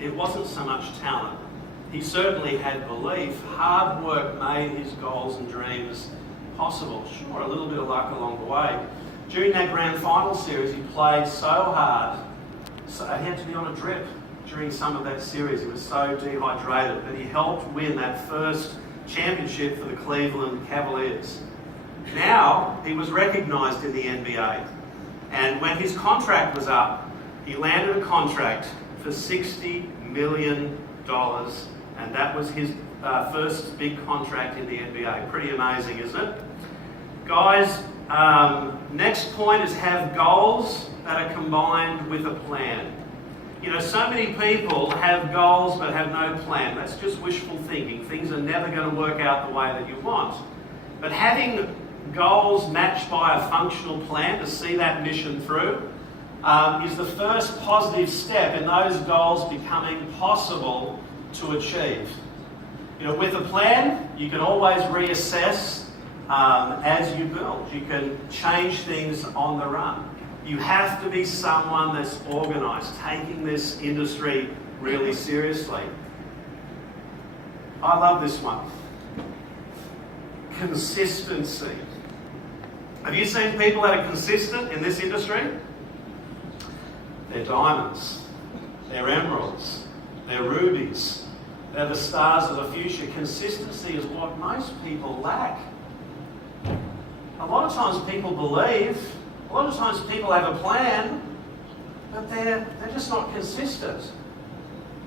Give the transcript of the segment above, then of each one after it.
it wasn't so much talent. He certainly had belief. Hard work made his goals and dreams possible. Sure, a little bit of luck along the way. During that grand final series, he played so hard, so he had to be on a drip during some of that series. He was so dehydrated, but he helped win that first championship for the Cleveland Cavaliers. Now, he was recognised in the NBA. And when his contract was up, he landed a contract for $60 million. And that was his first big contract in the NBA. Pretty amazing, isn't it? Guys, next point is have goals that are combined with a plan. You know, so many people have goals but have no plan. That's just wishful thinking. Things are never going to work out the way that you want. But having goals matched by a functional plan to see that mission through is the first positive step in those goals becoming possible to achieve. You know, with a plan, you can always reassess as you build. You can change things on the run. You have to be someone that's organised, taking this industry really seriously. I love this one. Consistency. Have you seen people that are consistent in this industry? They're diamonds, they're emeralds, they're rubies, they're the stars of the future. Consistency is what most people lack. A lot of times people believe, a lot of times people have a plan, but they're just not consistent.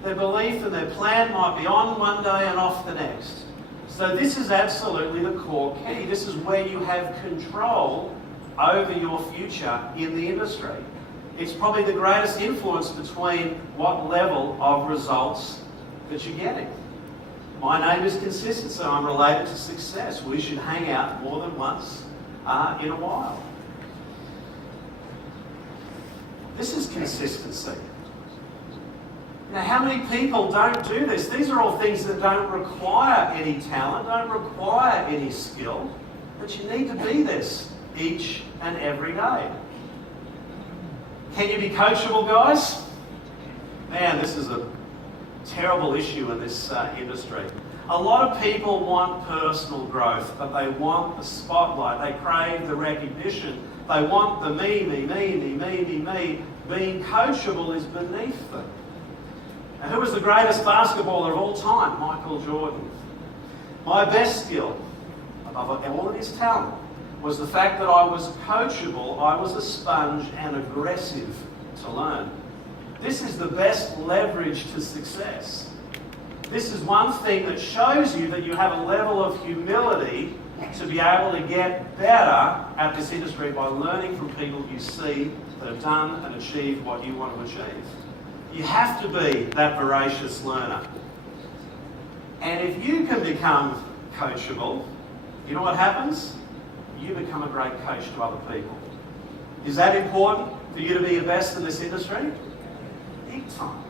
Their belief and their plan might be on one day and off the next. So this is absolutely the core key. This is where you have control over your future in the industry. It's probably the greatest influence between what level of results that you're getting. My name is consistency, so I'm related to success. We should hang out more than once in a while. This is consistency. Now, how many people don't do this? These are all things that don't require any talent, don't require any skill, but you need to be this each and every day. Can you be coachable, guys? Man, this is a terrible issue in this industry. A lot of people want personal growth, but they want the spotlight. They crave the recognition. They want the me. Being coachable is beneath them. And who was the greatest basketballer of all time? Michael Jordan. My best skill, above all of his talent, was the fact that I was coachable, I was a sponge and aggressive to learn. This is the best leverage to success. This is one thing that shows you that you have a level of humility to be able to get better at this industry by learning from people you see that have done and achieved what you want to achieve. You have to be that voracious learner. And if you can become coachable, you know what happens? You become a great coach to other people. Is that important for you to be your best in this industry? Big time.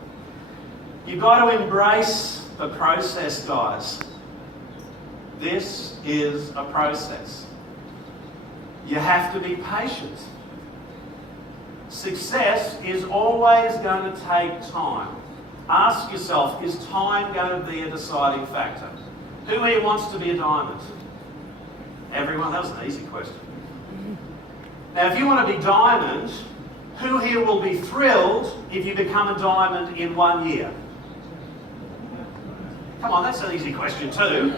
You've got to embrace the process, guys. This is a process. You have to be patient. Success is always going to take time. Ask yourself, is time going to be a deciding factor? Who here wants to be a diamond? Everyone? That was an easy question. Now, if you want to be diamond, who here will be thrilled if you become a diamond in 1 year? Come on, that's an easy question too.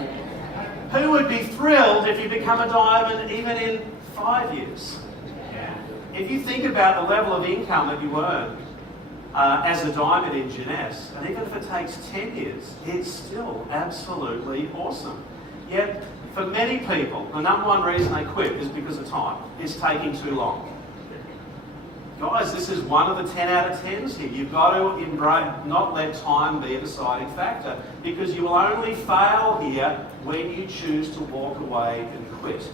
Who would be thrilled if you become a diamond even in 5 years? If you think about the level of income that you earn as a diamond in Jeunesse, and even if it takes 10 years, it's still absolutely awesome. Yet, for many people, the number one reason they quit is because of time. It's taking too long. Guys, this is one of the 10 out of 10s here. You've got to embrace, not let time be a deciding factor, because you will only fail here when you choose to walk away and quit.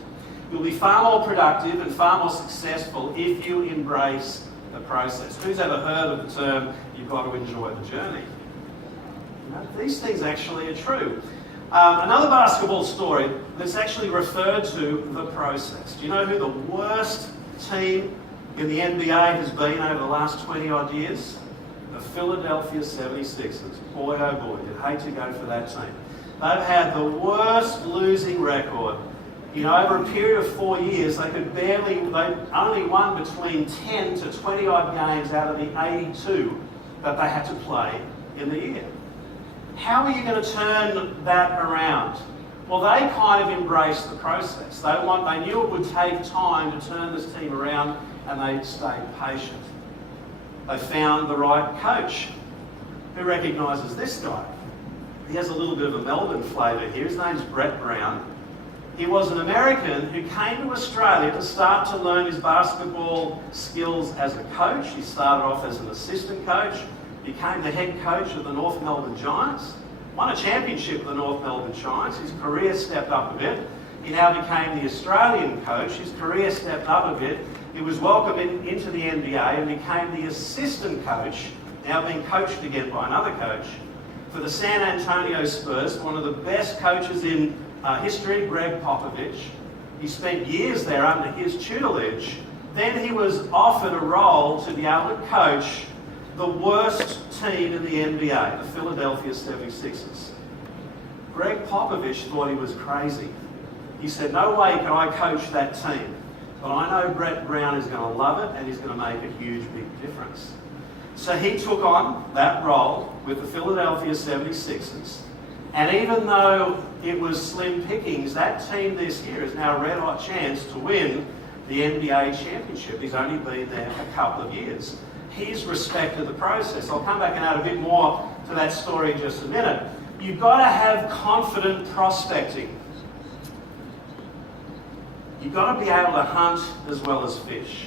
You'll be far more productive and far more successful if you embrace the process. Who's ever heard of the term, you've got to enjoy the journey? You know, these things actually are true. Another basketball story that's actually referred to the process. Do you know who the worst team in the NBA has been over the last 20 odd years? The the Philadelphia 76ers. Boy, oh boy, you'd hate to go for that team. They've had the worst losing record. You know, over a period of 4 years, they only won between 10 to 20 odd games out of the 82 that they had to play in the year. How are you going to turn that around? Well, they kind of embraced the process. They knew it would take time to turn this team around, and they stayed patient. They found the right coach. Who recognises this guy? He has a little bit of a Melbourne flavour here. His name's Brett Brown. He was an American who came to Australia to start to learn his basketball skills as a coach. He started off as an assistant coach, became the head coach of the North Melbourne Giants, won a championship with the North Melbourne Giants. His career stepped up a bit. He now became the Australian coach. His career stepped up a bit. He was welcomed into the NBA and became the assistant coach, now being coached again by another coach, for the San Antonio Spurs, one of the best coaches in history, Greg Popovich. He spent years there under his tutelage. Then he was offered a role to be able to coach the worst team in the NBA, the Philadelphia 76ers. Greg Popovich thought he was crazy. He said, no way can I coach that team, but I know Brett Brown is going to love it and he's going to make a huge, big difference. So he took on that role with the Philadelphia 76ers. And even though it was slim pickings, that team this year is now a red-hot chance to win the NBA championship. He's only been there a couple of years. He's respected the process. I'll come back and add a bit more to that story in just a minute. You've got to have confident prospecting. You've got to be able to hunt as well as fish.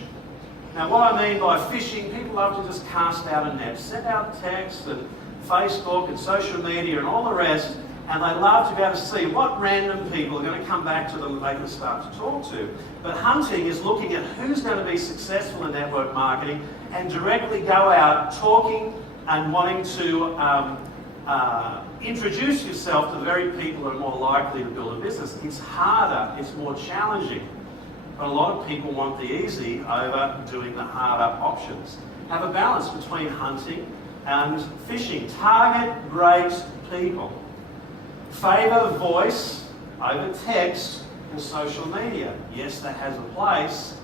Now, what I mean by fishing, people love to just cast out a net, send out text and Facebook and social media and all the rest, and they love to be able to see what random people are going to come back to them that they can start to talk to. But hunting is looking at who's going to be successful in network marketing and directly go out talking and wanting to introduce yourself to the very people that are more likely to build a business. It's harder, it's more challenging. But a lot of people want the easy over doing the harder options. Have a balance between hunting and fishing. Target great people. Favour voice over text and social media. Yes, that has a place.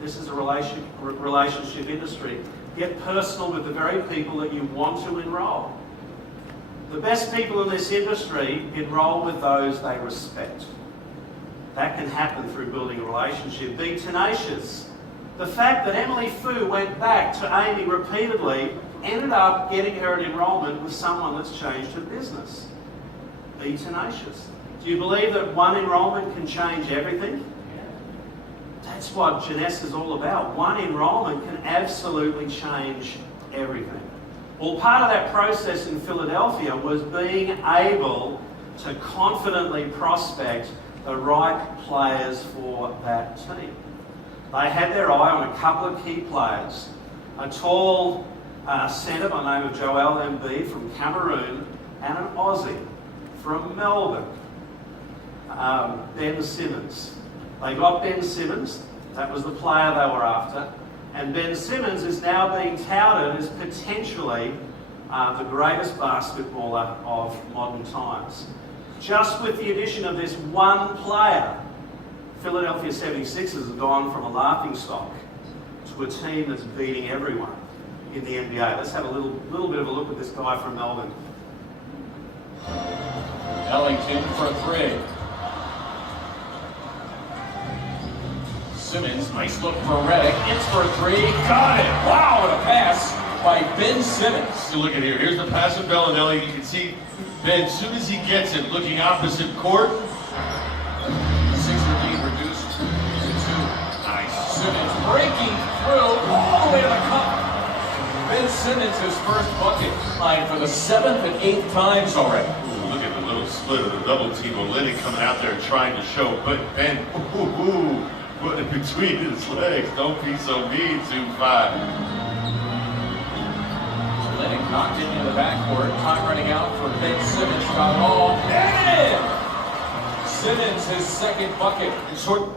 This is a relationship industry. Get personal with the very people that you want to enrol. The best people in this industry enrol with those they respect. That can happen through building a relationship. Be tenacious. The fact that Emily Fu went back to Amy repeatedly ended up getting her an enrolment with someone that's changed her business. Be tenacious. Do you believe that one enrolment can change everything? That's what Jeunesse is all about. One enrolment can absolutely change everything. Well, part of that process in Philadelphia was being able to confidently prospect the right players for that team. They had their eye on a couple of key players. A tall centre by the name of Joel Embiid from Cameroon and an Aussie from Melbourne, Ben Simmons. They got Ben Simmons. That was the player they were after. And Ben Simmons is now being touted as potentially the greatest basketballer of modern times. Just with the addition of this one player, Philadelphia 76ers have gone from a laughingstock to a team that's beating everyone in the NBA. Let's have a little bit of a look at this guy from Melbourne. Ellington for three. Simmons, nice look for Redick. It's for three. Got it! Wow, what a pass by Ben Simmons. So look at here. Here's the pass of Bellinelli. You can see Ben, as soon as he gets it, looking opposite court. Sixer lead reduced to two. Nice. Simmons breaking through all the way to the cup. Ben Simmons, his first bucket line for the 7th and 8th times already. Ooh, look at the little split of the double team of Lyndon coming out there trying to show, but Ben, put it between his legs. Don't be so mean, 2-5. Lyndon knocked it into the backcourt. Time running out for Ben Simmons. Got it all. And in! Simmons, his second bucket. Short.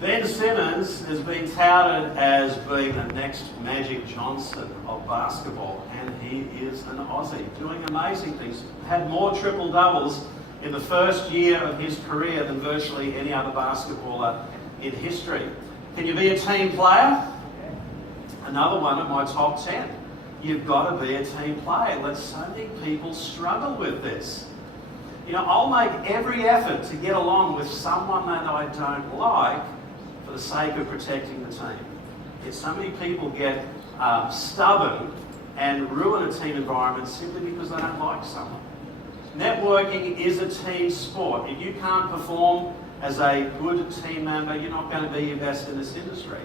Ben Simmons has been touted as being the next Magic Johnson of basketball, and he is an Aussie, doing amazing things. Had more triple doubles in the first year of his career than virtually any other basketballer in history. Can you be a team player? Another one of my top 10. You've got to be a team player. So many people struggle with this. You know, I'll make every effort to get along with someone that I don't like for the sake of protecting the team. Yet so many people get stubborn and ruin a team environment simply because they don't like someone. Networking is a team sport. If you can't perform as a good team member, you're not going to be your best in this industry.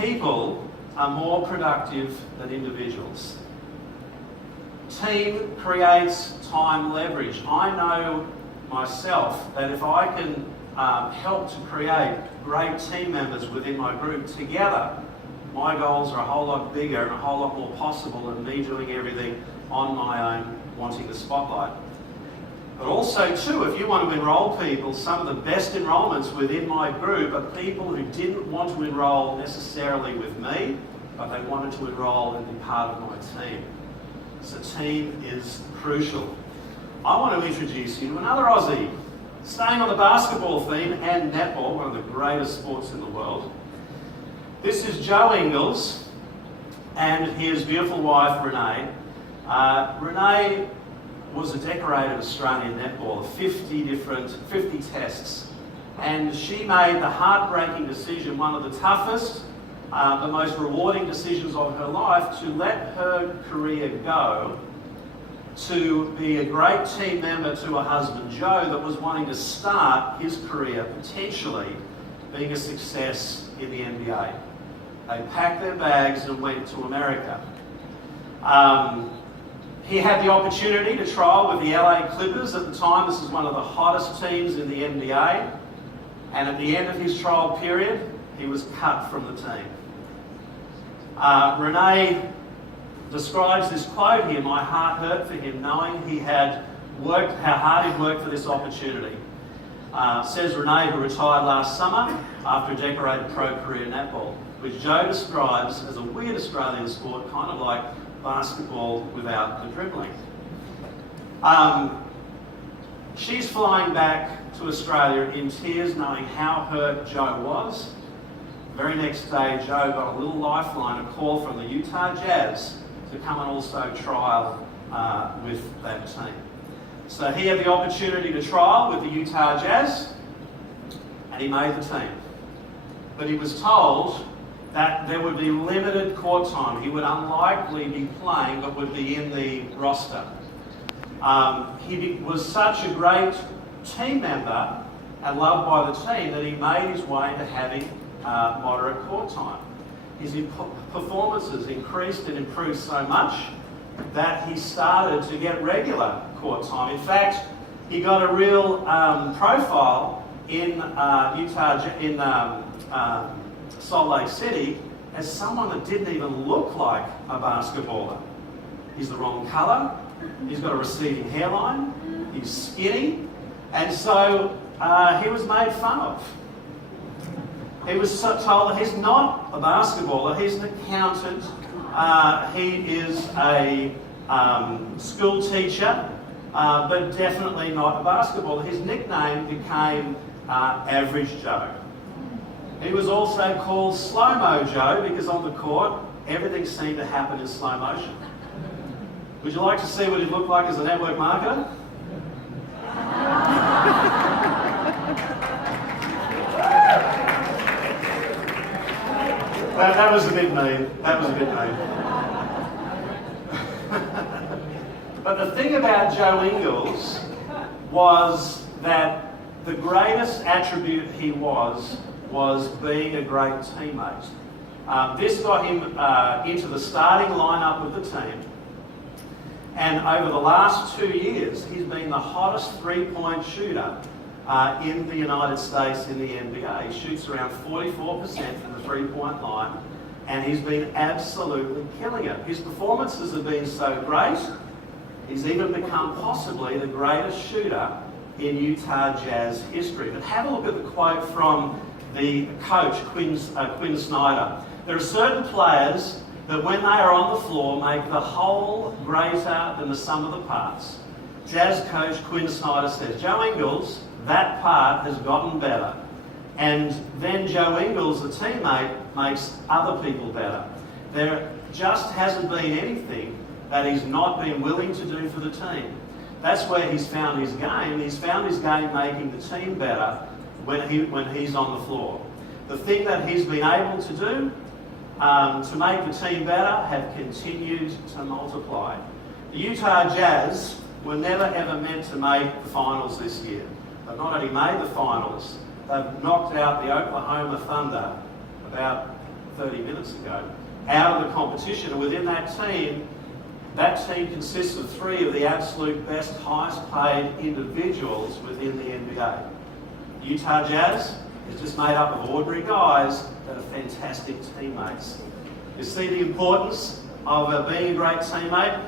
People are more productive than individuals. Team creates time leverage. I know myself that if I can help to create great team members within my group together, my goals are a whole lot bigger and a whole lot more possible than me doing everything on my own, wanting the spotlight. But also too, if you want to enrol people, some of the best enrolments within my group are people who didn't want to enrol necessarily with me, but they wanted to enrol and be part of my team. So team is crucial. I want to introduce you to another Aussie, staying on the basketball theme and netball, one of the greatest sports in the world. This is Joe Ingles and his beautiful wife Renee. Renee was a decorated Australian netballer, 50 tests, and she made the heartbreaking decision, one of the toughest, the most rewarding decisions of her life, to let her career go to be a great team member to her husband Joe that was wanting to start his career potentially being a success in the NBA. They packed their bags and went to America. He had the opportunity to trial with the LA Clippers at the time. This is one of the hottest teams in the NBA. And at the end of his trial period, he was cut from the team. Renee describes this quote here: "My heart hurt for him, knowing he had worked, how hard he'd worked for this opportunity." Says Renee, who retired last summer after a decorated pro career in netball, which Joe describes as a weird Australian sport, kind of like basketball without the dribbling. She's flying back to Australia in tears, knowing how hurt Joe was. The very next day, Joe got a little lifeline, a call from the Utah Jazz to come and also trial with that team. So he had the opportunity to trial with the Utah Jazz, and he made the team. But he was told that there would be limited court time. He would unlikely be playing, but would be in the roster. He was such a great team member and loved by the team that he made his way into having moderate court time. His performances increased and improved so much that he started to get regular court time. In fact, he got a real profile in Salt Lake City as someone that didn't even look like a basketballer. He's the wrong colour, he's got a receding hairline, he's skinny, and so he was made fun of. He was told that he's not a basketballer, he's an accountant, he is a school teacher, but definitely not a basketballer. His nickname became Average Joe. He was also called Slow-Mo Joe because on the court, everything seemed to happen in slow motion. Would you like to see what he looked like as a network marketer? That was a bit mean. That was a bit mean. But the thing about Joe Ingles was that the greatest attribute he was being a great teammate. This got him into the starting lineup of the team. And over the last 2 years, he's been the hottest three-point shooter in the United States in the NBA. He shoots around 44% from the three-point line, and he's been absolutely killing it. His performances have been so great, he's even become possibly the greatest shooter in Utah Jazz history. But have a look at the quote from the coach, Quinn Snyder. There are certain players that when they are on the floor make the whole greater than the sum of the parts. Jazz coach Quinn Snyder says, Joe Ingles, that part has gotten better. And then Joe Ingles, the teammate, makes other people better. There just hasn't been anything that he's not been willing to do for the team. That's where he's found his game. He's found his game making the team better when he's on the floor. The thing that he's been able to do to make the team better have continued to multiply. The Utah Jazz were never ever meant to make the finals this year. They've not only made the finals, they've knocked out the Oklahoma Thunder about 30 minutes ago out of the competition. And within that team consists of 3 of the absolute best, highest paid individuals within the NBA. The Utah Jazz is just made up of ordinary guys that are fantastic teammates. You see the importance of being a great teammate?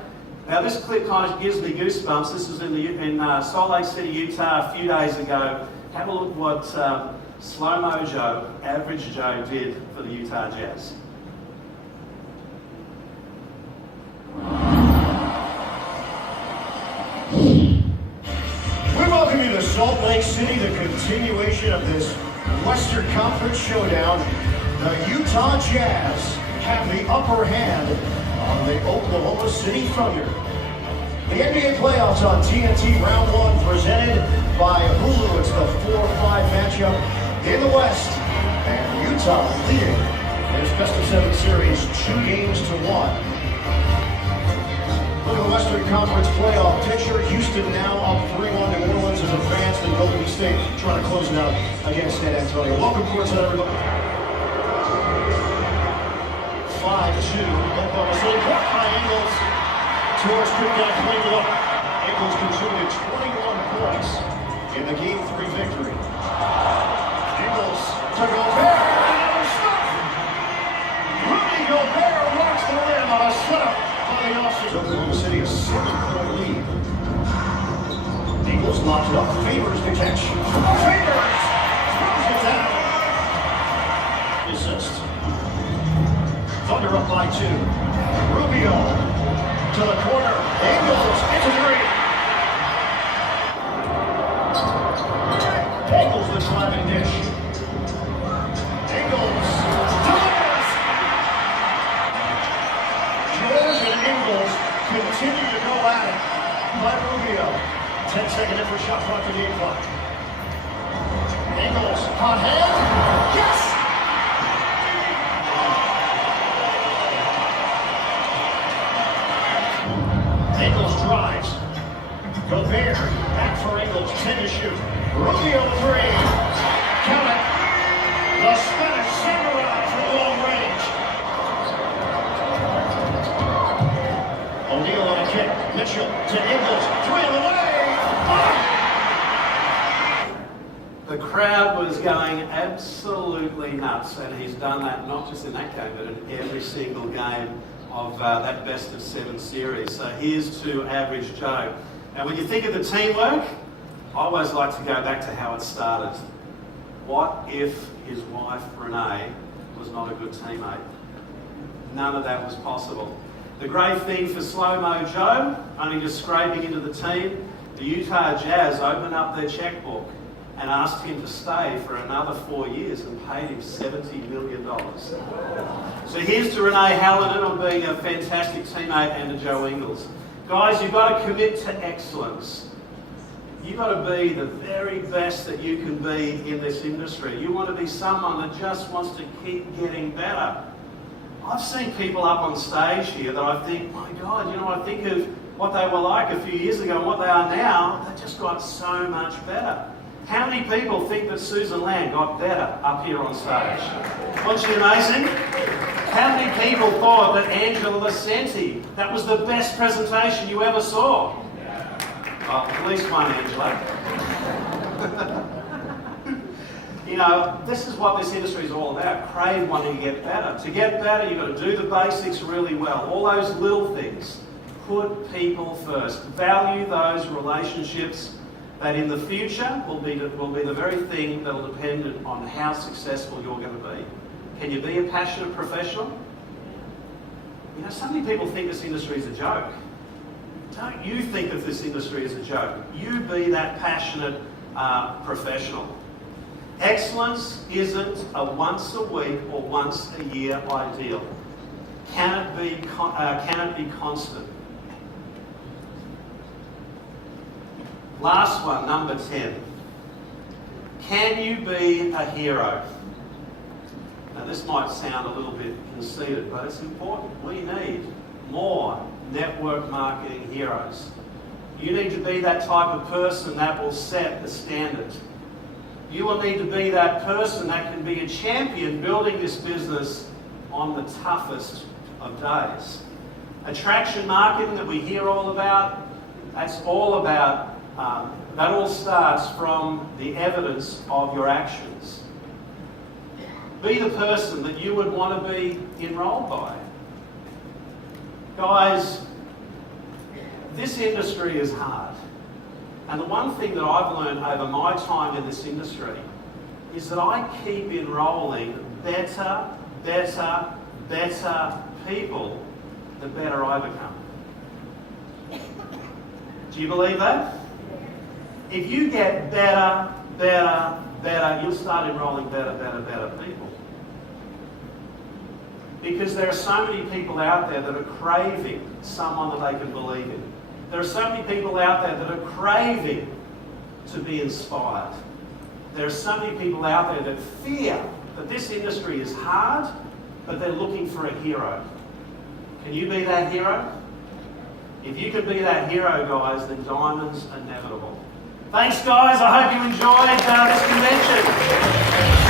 Now this clip kind of gives me goosebumps. This was in Salt Lake City, Utah a few days ago. Have a look at what Slow-Mo Joe, Average Joe, did for the Utah Jazz. We welcome you to Salt Lake City, the continuation of this Western Conference showdown. The Utah Jazz have the upper hand on the Oklahoma City Thunder. The NBA playoffs on TNT Round 1 presented by Hulu. It's the 4-5 matchup in the West. And Utah leading this best-of-7 series 2-1. Look at the Western Conference playoff picture. Houston now up 3-1. New Orleans is advanced, and Golden State trying to close it out against San Antonio. Welcome, courtside, everybody. 5-2. Oklahoma City blocked by Ingles. Tours couldn't get a clean look. Ingles contributed 21 points in the Game 3 victory. Ingles to Gobert. Rudy Gobert rocks the rim on a setup. Oklahoma City a 7-point lead. Ingles locks it up, Favors the catch. Favors throws it down. Assist. Thunder up by 2. Rubio to the corner. Ingles into 3. Ingles the driving dish. Ingles delivers. George and Ingles continue to go at it by Rubio. 10-second effort shot clock to the 8 clock. Ingles, hot hand. Yes! Ingles drives. Gobert, back for Ingles, 10 to shoot. Rubio 3. Count it. The Spanish samurai from long range. O'Neal on a kick. Mitchell to Ingles. 3 on the way. The crowd was going absolutely nuts, and he's done that not just in that game, but in every single game of that best-of-7 series. So here's to Average Joe. Now, when you think of the teamwork, I always like to go back to how it started. What if his wife, Renee, was not a good teammate? None of that was possible. The great thing for Slow-Mo Joe, only just scraping into the team, the Utah Jazz opened up their checkbook and asked him to stay for another 4 years and paid him $70 million. So here's to Renee Hallinan on being a fantastic teammate and to Joe Ingles. Guys, you've got to commit to excellence. You've got to be the very best that you can be in this industry. You want to be someone that just wants to keep getting better. I've seen people up on stage here that I think, my God, you know, I think of what they were like a few years ago and what they are now. They just got so much better. How many people think that Susan Land got better up here on stage? Wasn't she amazing? How many people thought that Angela Licenti, that was the best presentation you ever saw? Well, at least one, Angela. You know, this is what this industry is all about. Crave wanting to get better. To get better, you've got to do the basics really well. All those little things. Put people first. Value those relationships that in the future will be the very thing that will depend on how successful you're going to be. Can you be a passionate professional? You know, so many people think this industry is a joke. Don't you think that this industry is a joke. You be that passionate professional. Excellence isn't a once a week or once a year ideal. Can it be constant? Last one, number 10. Can you be a hero? Now this might sound a little bit conceited, but it's important. We need more network marketing heroes. You need to be that type of person that will set the standard. You will need to be that person that can be a champion building this business on the toughest of days. Attraction marketing that we hear all about, that all starts from the evidence of your actions. Be the person that you would want to be enrolled by. Guys, this industry is hard. And the one thing that I've learned over my time in this industry is that I keep enrolling better people, the better I become. Do you believe that? If you get better, you'll start enrolling better people. Because there are so many people out there that are craving someone that they can believe in. There are so many people out there that are craving to be inspired. There are so many people out there that fear that this industry is hard, but they're looking for a hero. Can you be that hero? If you can be that hero, guys, then diamonds are inevitable. Thanks, guys. I hope you enjoyed this convention.